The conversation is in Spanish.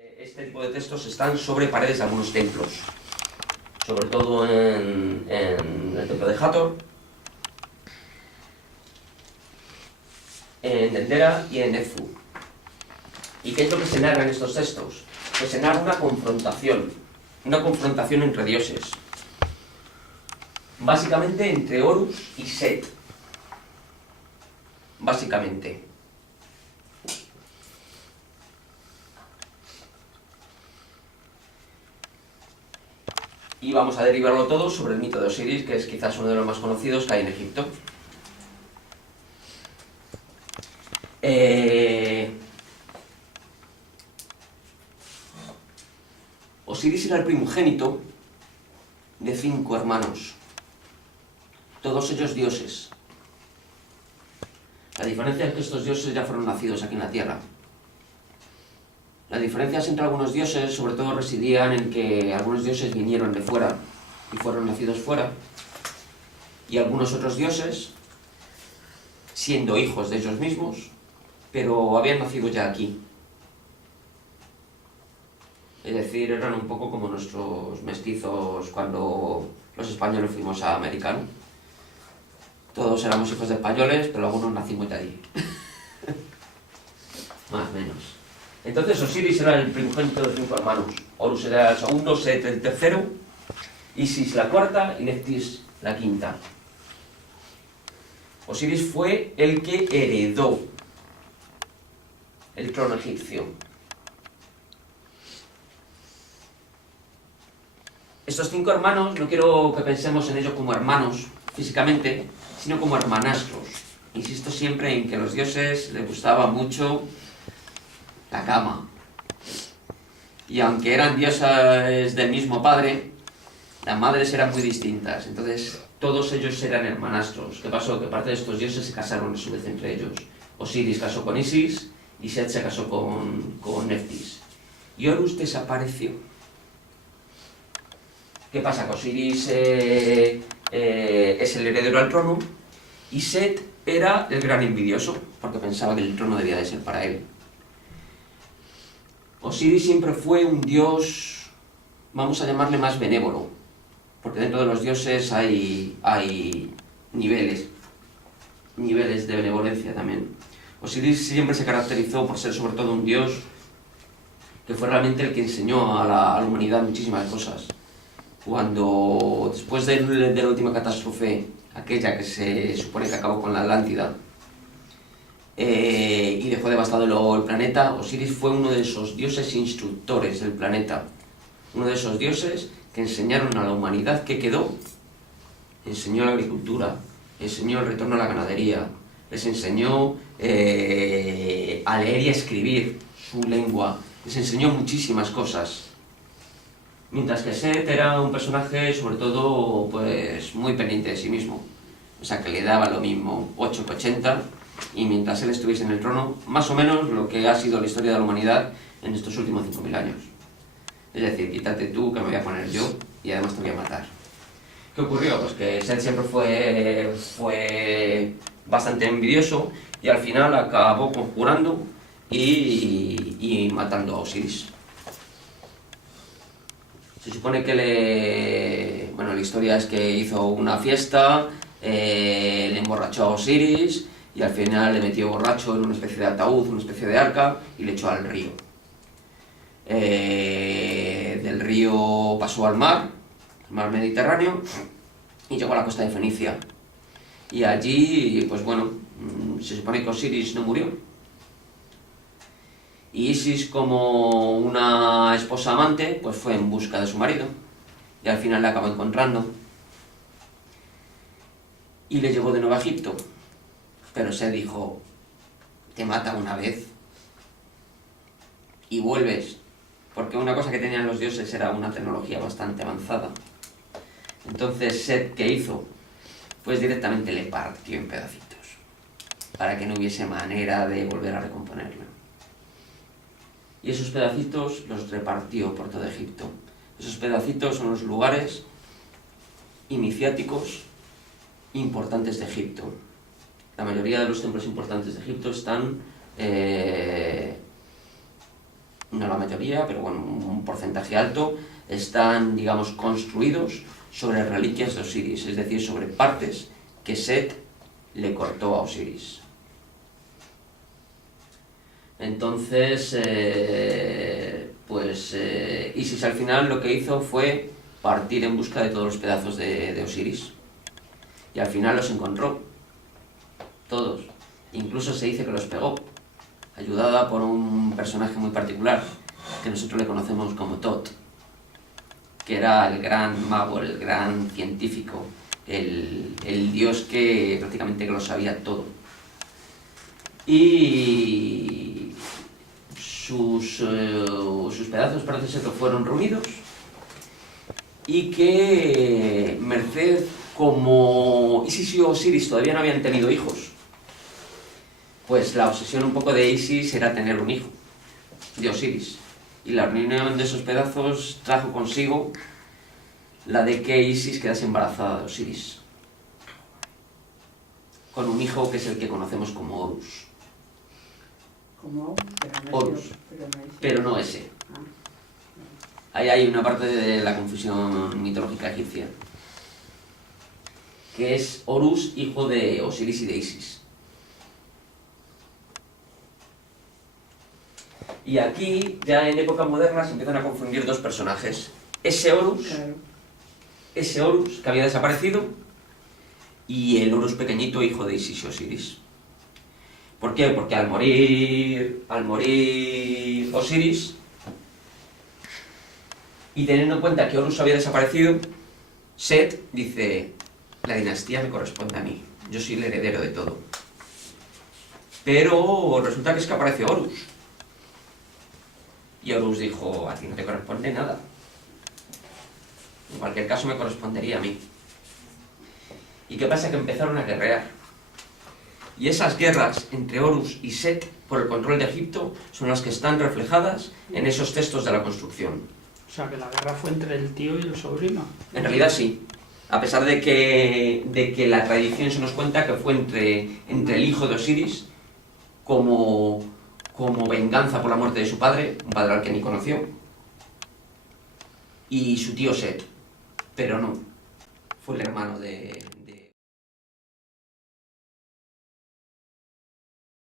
Este tipo de textos están sobre paredes de algunos templos, sobre todo en el templo de Hathor, en Dendera y en Edfu. ¿Y qué es lo que se narra en estos textos? Pues se narra una confrontación entre dioses, básicamente entre Horus y Set, básicamente. Y vamos a derivarlo todo sobre el mito de Osiris, que es quizás uno de los más conocidos que hay en Egipto. Osiris era el primogénito de 5 hermanos, todos ellos dioses. La diferencia es que estos dioses ya fueron nacidos aquí en la Tierra. Las diferencias entre algunos dioses sobre todo residían en que algunos dioses vinieron de fuera y fueron nacidos fuera, y algunos otros dioses, siendo hijos de ellos mismos, pero habían nacido ya aquí. Es decir, eran un poco como nuestros mestizos cuando los españoles fuimos a América, ¿no? Todos éramos hijos de españoles, pero algunos nacimos de allí. Más o menos. Entonces Osiris era el primogénito de 5 hermanos. Horus era el segundo, Set el tercero, Isis la cuarta y Neftis la quinta. Osiris fue el que heredó el trono egipcio. Estos 5 hermanos, no quiero que pensemos en ellos como hermanos físicamente, sino como hermanastros. Insisto siempre en que a los dioses les gustaba mucho la cama. Y aunque eran diosas del mismo padre, las madres eran muy distintas. Entonces, todos ellos eran hermanastros. ¿Qué pasó? Que parte de estos dioses se casaron a su vez entre ellos. Osiris casó con Isis y Set se casó con Neftis. Y Horus desapareció. ¿Qué pasa? Que Osiris es el heredero al trono y Set era el gran envidioso, porque pensaba que el trono debía de ser para él. Osiris siempre fue un dios, vamos a llamarle más benévolo, porque dentro de los dioses hay niveles de benevolencia también. Osiris siempre se caracterizó por ser sobre todo un dios que fue realmente el que enseñó a la humanidad muchísimas cosas. Cuando, después de la última catástrofe, aquella que se supone que acabó con la Atlántida, y dejó devastado el planeta, Osiris fue uno de esos dioses instructores del planeta. Uno de esos dioses que enseñaron a la humanidad qué quedó. Enseñó la agricultura, enseñó el retorno a la ganadería, les enseñó a leer y a escribir su lengua, les enseñó muchísimas cosas. Mientras que Set era un personaje, sobre todo, pues muy pendiente de sí mismo. O sea, que le daba lo mismo 8 que 80, y mientras él estuviese en el trono, más o menos lo que ha sido la historia de la humanidad en estos últimos 5000 años. Es decir, quítate tú, que me voy a poner yo, y además te voy a matar. ¿Qué ocurrió? Pues que Set siempre fue bastante envidioso, y al final acabó conjurando y matando a Osiris. Se supone que la historia es que hizo una fiesta, le emborrachó a Osiris y al final le metió borracho en una especie de ataúd, una especie de arca, y le echó al río. Del río pasó al mar Mediterráneo, y llegó a la costa de Fenicia. Y allí, pues bueno, se supone que Osiris no murió. Y Isis, como una esposa amante, pues fue en busca de su marido, y al final le acabó encontrando y le llevó de nuevo a Egipto. Pero Set dijo: te mata una vez y vuelves, porque una cosa que tenían los dioses era una tecnología bastante avanzada. Entonces Set, ¿qué hizo? Pues directamente le partió en pedacitos, para que no hubiese manera de volver a recomponerla. Y esos pedacitos los repartió por todo Egipto. Esos pedacitos son los lugares iniciáticos importantes de Egipto. La mayoría de los templos importantes de Egipto están no la mayoría, pero bueno, un porcentaje alto, están, digamos, construidos sobre reliquias de Osiris, es decir, sobre partes que Set le cortó a Osiris. Entonces, Isis al final lo que hizo fue partir en busca de todos los pedazos de Osiris. Y al final los encontró, todos. Incluso se dice que los pegó, ayudada por un personaje muy particular, que nosotros le conocemos como Tot, que era el gran mago, el gran científico, el dios que prácticamente que lo sabía todo. Y sus pedazos parece ser que fueron reunidos y que merced, como Isis y Osiris todavía no habían tenido hijos, pues la obsesión un poco de Isis era tener un hijo de Osiris, y la reunión de esos pedazos trajo consigo la de que Isis quedase embarazada de Osiris, con un hijo que es el que conocemos como Horus. Como Horus, pero no ese. Ahí hay una parte de la confusión mitológica egipcia, que es Horus, hijo de Osiris y de Isis. Y aquí, ya en época moderna, se empiezan a confundir dos personajes. Ese Horus que había desaparecido, y el Horus pequeñito, hijo de Isis y Osiris. ¿Por qué? Porque al morir Osiris, y teniendo en cuenta que Horus había desaparecido, Set dice: la dinastía me corresponde a mí, yo soy el heredero de todo. Pero resulta que es que aparece Horus. Y Horus dijo: a ti no te corresponde nada. En cualquier caso me correspondería a mí. ¿Y qué pasa? Que empezaron a guerrear. Y esas guerras entre Horus y Set por el control de Egipto son las que están reflejadas en esos textos de la construcción. O sea, que la guerra fue entre el tío y el sobrino. En realidad sí. A pesar de que la tradición se nos cuenta que fue entre el hijo de Osiris, como venganza por la muerte de su padre, un padre al que ni conoció, y su tío Set. Pero no, fue el hermano de